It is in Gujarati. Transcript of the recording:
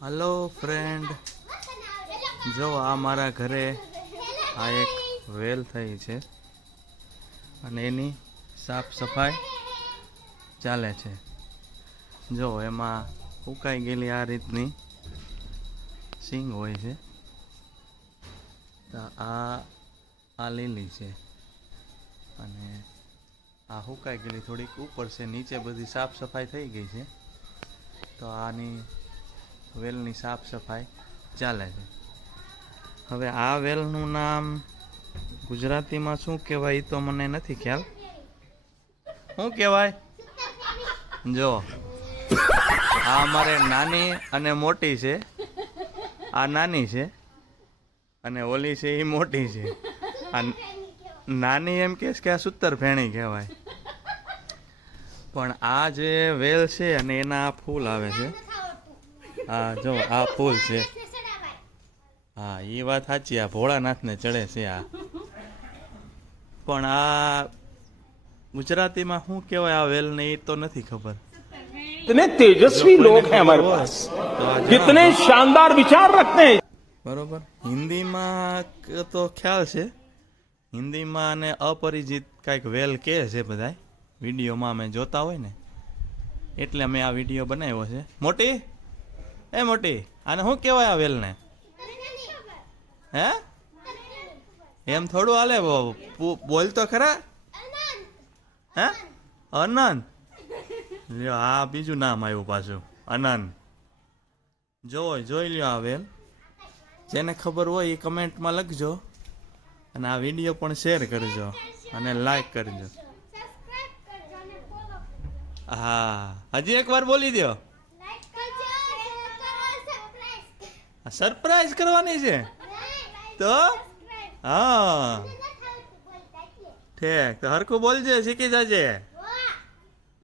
હલો ફ્રેન્ડ, જો આ મારા ઘરે આ એક વેલ થઈ છે અને એની સાફ સફાઈ ચાલે છે. જો એમાં ઉકાઈ ગયેલી આ રીતની સિંગ હોય છે. તો આ લીલી છે અને આ સુકાઈ ગયેલી થોડીક ઉપર છે. નીચે બધી સાફ સફાઈ થઈ ગઈ છે. તો આની વેલની સાફ સફાઈ ચાલે છે. હવે આ વેલનું નામ ગુજરાતીમાં શું કહેવાય તો મને નથી ખ્યાલ. શું કહેવાય? જો આ અમારે નાની અને મોટી છે. આ નાની છે અને ઓલી છે એ મોટી છે. આ નાની એમ કે આ સૂતર ફેણી કહેવાય. પણ આ જે વેલ છે અને એના આ ફૂલ આવે છે. હા જો આ ફૂલ છે. હા એ વાત સાચી, આ ભોળાનાથને ચડે છે આ. પણ આ ગુજરાતીમાં શું કહેવાય આ વેલને એ તો નથી ખબર. कितने तेजस्वी लोग हैं हमारे पास, कितने शानदार विचार रखते हैं. બરોબર. હિન્દીમાં તો ખ્યાલ છે. હિન્દીમાં અને અપરિચિત કાંઈક વેલ કહે છે બધા વિડીયોમાં અમે જોતા હોય ને, એટલે અમે આ વિડીયો બનાવ્યો છે. મોટી એ મોટી, આને શું કહેવાય આ વેલને? હે એમ થોડું હાલે, બોલ તો ખરા. હે અનંત. લ્યો આ બીજું નામ આવ્યું પાછું, અનંત. જોઈ લ્યો આ વેલ. જેને ખબર હોય એ કમેન્ટમાં લખજો અને આ વિડીયો પણ શેર કરજો અને લાઈક કરજો. હા હજી એક વાર બોલી દો. સરપ્રાઈઝ કરવાની છે તો હા ઠીક, તો હરખું બોલજે, શીખી જજે.